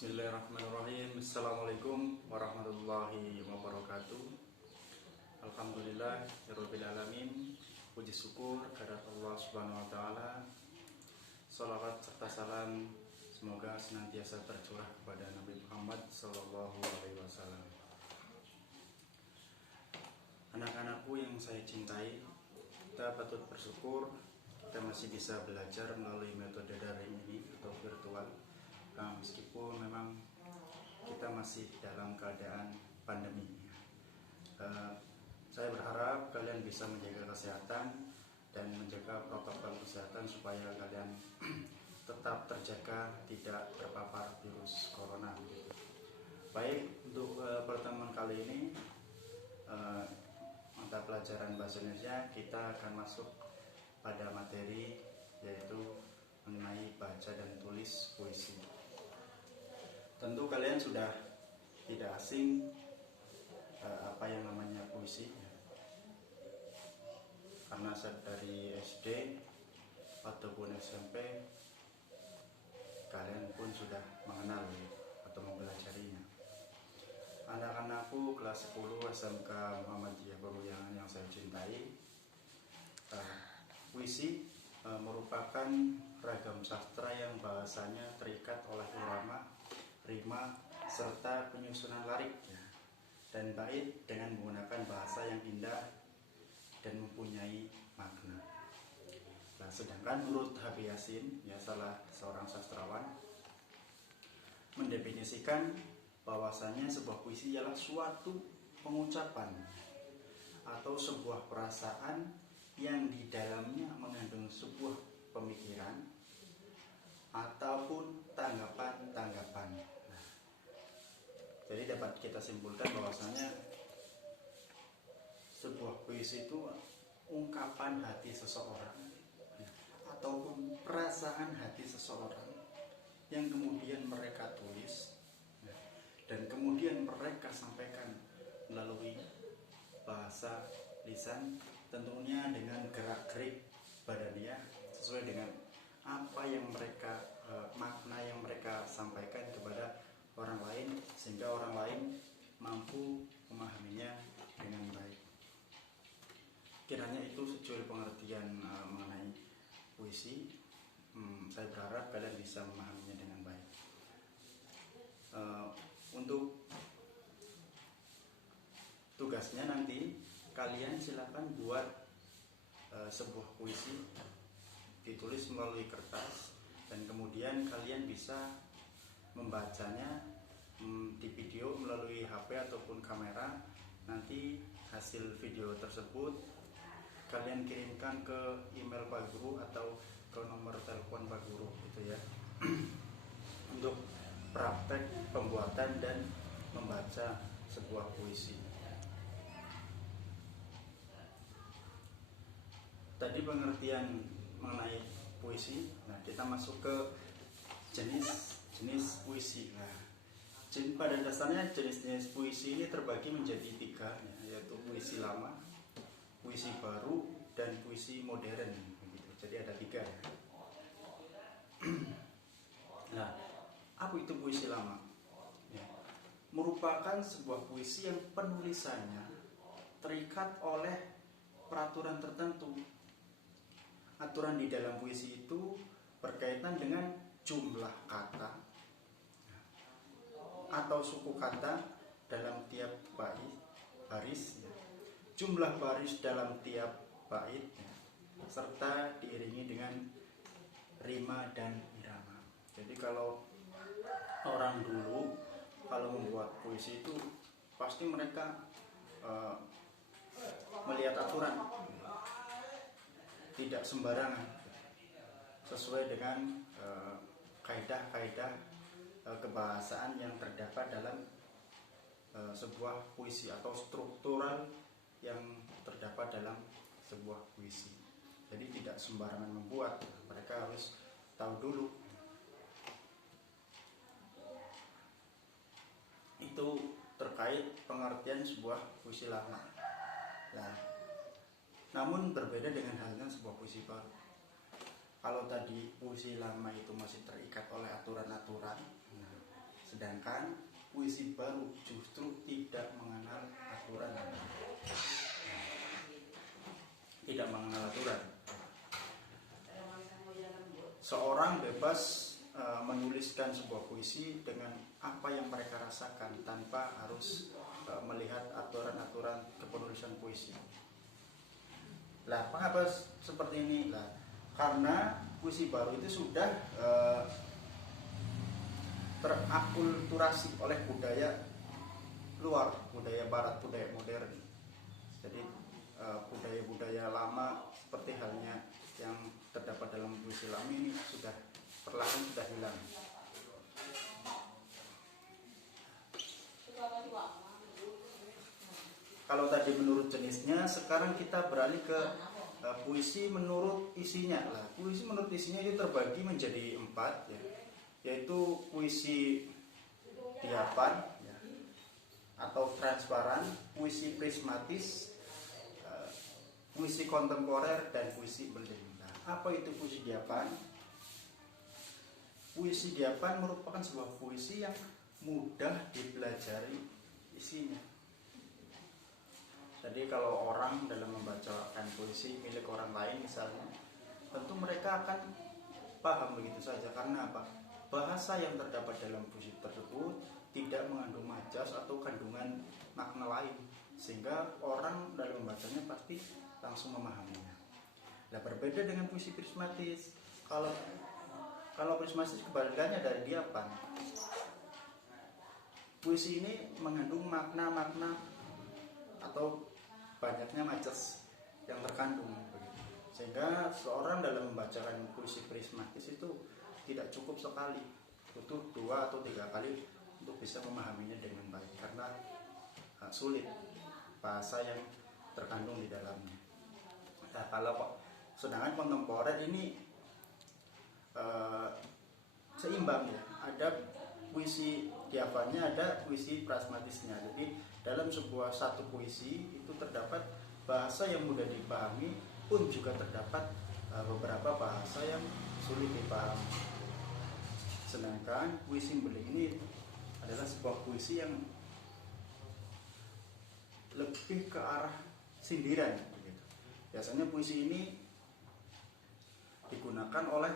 Bismillahirrahmanirrahim. Assalamualaikum warahmatullahi wabarakatuh. Alhamdulillah Rabbil alamin. Puji syukur kehadirat Allah Subhanahu wa taala. Salawat serta salam semoga senantiasa tercurah kepada Nabi Muhammad sallallahu alaihi wasallam. Anak-anakku yang saya cintai, kita patut bersyukur kita masih bisa belajar melalui metode daring ini atau virtual. Meskipun memang kita masih dalam keadaan pandemi. Saya berharap kalian bisa menjaga kesehatan dan menjaga protokol kesehatan supaya kalian tetap terjaga tidak terpapar virus corona. Baik, untuk pertemuan kali ini mata pelajaran bahasa Indonesia kita akan masuk pada materi yaitu mengenai baca dan tulis puisi. Tentu kalian sudah tidak asing apa yang namanya puisi, karena dari SD ataupun SMP kalian pun sudah mengenal atau mempelajarinya. Anak-anakku kelas 10 SMK Muhammadiyah Baruyangan yang saya cintai, puisi merupakan ragam sastra yang bahasanya terikat oleh irama, rima, serta penyusunan lirik dan bait dengan menggunakan bahasa yang indah dan mempunyai makna. Nah, sedangkan menurut Habib Yasin, salah seorang sastrawan, mendefinisikan bahwasanya sebuah puisi ialah suatu pengucapan atau sebuah perasaan yang di dalamnya mengandung sebuah pemikiran ataupun tanggapan-tanggapan. Jadi dapat kita simpulkan bahwasanya sebuah puisi itu ungkapan hati seseorang ataupun perasaan hati seseorang yang kemudian mereka tulis dan kemudian mereka sampaikan melalui bahasa lisan, tentunya dengan gerak-gerik badannya sesuai dengan apa yang mereka makna yang mereka sampaikan kepada orang lain, sehingga orang lain mampu memahaminya dengan baik. Kiranya itu sejauh pengertian mengenai puisi. Saya berharap kalian bisa memahaminya dengan baik. Untuk tugasnya nanti kalian silakan buat sebuah puisi, ditulis melalui kertas, dan kemudian kalian bisa membacanya di video melalui HP ataupun kamera. Nanti hasil video tersebut kalian kirimkan ke email Pak Guru atau ke nomor telepon Pak Guru gitu ya untuk praktek pembuatan dan membaca sebuah puisi. Tadi pengertian mengenai puisi. Nah, kita masuk ke jenis puisi. Nah, pada dasarnya jenis-jenis puisi ini terbagi menjadi 3, yaitu puisi lama, puisi baru, dan puisi modern. Jadi ada 3. Nah, apa itu puisi lama? Merupakan sebuah puisi yang penulisannya terikat oleh peraturan tertentu. Aturan di dalam puisi itu berkaitan dengan jumlah kata atau suku kata dalam tiap baris, jumlah baris dalam tiap bait, serta diiringi dengan rima dan irama. Jadi kalau orang dulu kalau membuat puisi itu pasti mereka melihat aturan, tidak sembarangan, sesuai dengan kaidah-kaidah kebahasaan yang terdapat dalam sebuah puisi atau struktural yang terdapat dalam sebuah puisi. Jadi tidak sembarangan membuat, mereka harus tahu dulu. Itu terkait pengertian sebuah puisi lama. Nah, namun berbeda dengan halnya sebuah puisi baru. Kalau tadi puisi lama itu masih terikat oleh aturan-aturan, Sedangkan puisi baru justru tidak mengenal aturan. Tidak mengenal aturan. Seorang bebas menuliskan sebuah puisi dengan apa yang mereka rasakan tanpa harus melihat aturan-aturan kepenulisan puisi. Lah, mengapa seperti ini? Lah, karena puisi baru itu sudah terakulturasi oleh budaya luar, budaya barat, budaya modern. Jadi budaya-budaya lama seperti halnya yang terdapat dalam puisi lama ini sudah perlahan sudah hilang. Kalau tadi menurut jenisnya, sekarang kita beralih ke puisi menurut isinya. Lah, puisi menurut isinya itu terbagi menjadi 4 ya, yaitu puisi diapan ya, atau transparan, puisi prismatis, puisi kontemporer, dan puisi beling. Nah, apa itu puisi diapan? Puisi diapan merupakan sebuah puisi yang mudah dipelajari isinya. Jadi kalau orang dalam membacakan puisi milik orang lain misalnya, tentu mereka akan paham begitu saja. Karena apa? Bahasa yang terdapat dalam puisi tersebut tidak mengandung majas atau kandungan makna lain, sehingga orang dalam membacanya pasti langsung memahaminya. Nah, berbeda dengan puisi prismatis. Kalau prismatis kebalikannya dari diapan. Puisi ini mengandung makna-makna atau banyaknya majas yang terkandung, sehingga seorang dalam membacakan puisi prismatis itu tidak cukup sekali, butuh 2 atau 3 kali untuk bisa memahaminya dengan baik, karena sulit bahasa yang terkandung di dalamnya. Nah, kalau sedangkan kontemporer ini seimbang ya, ada puisi diapannya, ada puisi prismatisnya. Jadi dalam satu puisi itu terdapat bahasa yang mudah dipahami, pun juga terdapat beberapa bahasa yang sulit dipahami. Sedangkan puisi beling ini adalah sebuah puisi yang lebih ke arah sindiran begitu. Biasanya puisi ini digunakan oleh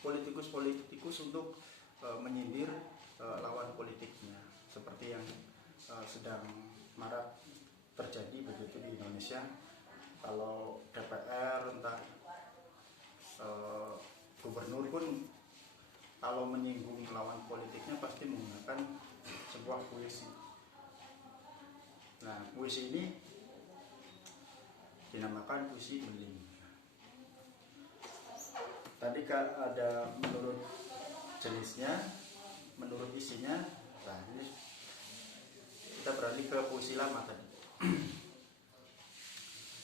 politikus-politikus untuk menyindir lawan politiknya, seperti yang sedang marak terjadi begitu di Indonesia. Kalau DPR entah gubernur pun kalau menyinggung lawan politiknya pasti menggunakan sebuah puisi. Nah, puisi ini dinamakan puisi beling. Tadi ada menurut jenisnya, menurut isinya. Nah, ini kita beralih ke puisi lama tadi.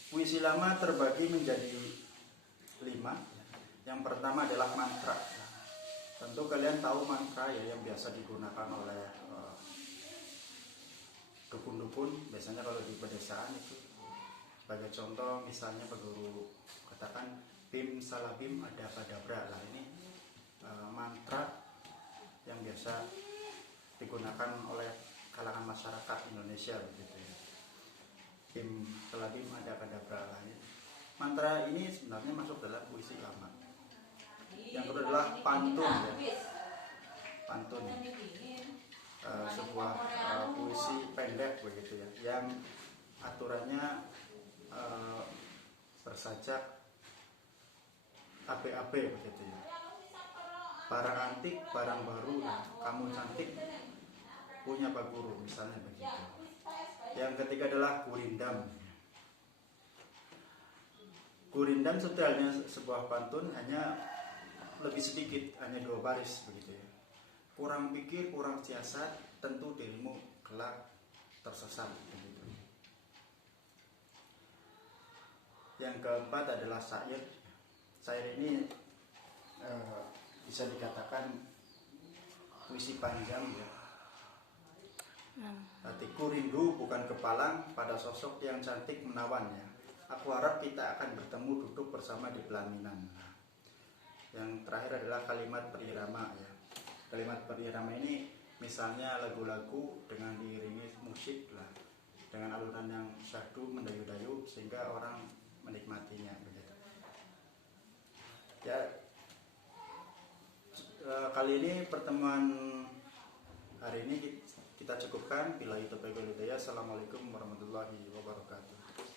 Puisi lama terbagi menjadi 5. Yang pertama adalah mantra. Tentu kalian tahu mantra ya, yang biasa digunakan oleh dukun-dukun, biasanya kalau di pedesaan itu. Sebagai contoh misalnya Pak Guru katakan bim salabim ada kadabra. Lah, ini mantra yang biasa digunakan oleh kalangan masyarakat Indonesia begitu ya. Bim salabim ada kadabra. Lah, ini mantra ini sebenarnya masuk dalam puisi lama. Yang kedua adalah pantun ya. Pantun sebuah puisi pendek begitu ya, yang aturannya bersajak AB-AB begitu ya. Barang antik, barang baru, kamu cantik, punya Pak Guru, misalnya begitu. Yang ketiga adalah gurindam. Gurindam sebetulnya sebuah pantun, hanya lebih sedikit, hanya 2 baris begitu ya. Kurang pikir, kurang siasat, tentu dirimu kelak tersesat begitu. Yang keempat adalah syair. Syair ini bisa dikatakan puisi panjang ya. Hatiku rindu bukan kepalang pada sosok yang cantik menawan ya. Aku harap kita akan bertemu duduk bersama di pelaminan. Yang terakhir adalah kalimat perirama ya. kalimat berirama ini misalnya lagu-lagu dengan diiringi musik lah, dengan alunan yang syahdu mendayu-dayu sehingga orang menikmatinya begitu. Ya, kali ini pertemuan hari ini kita cukupkan. Bila itu Assalamualaikum warahmatullahi wabarakatuh.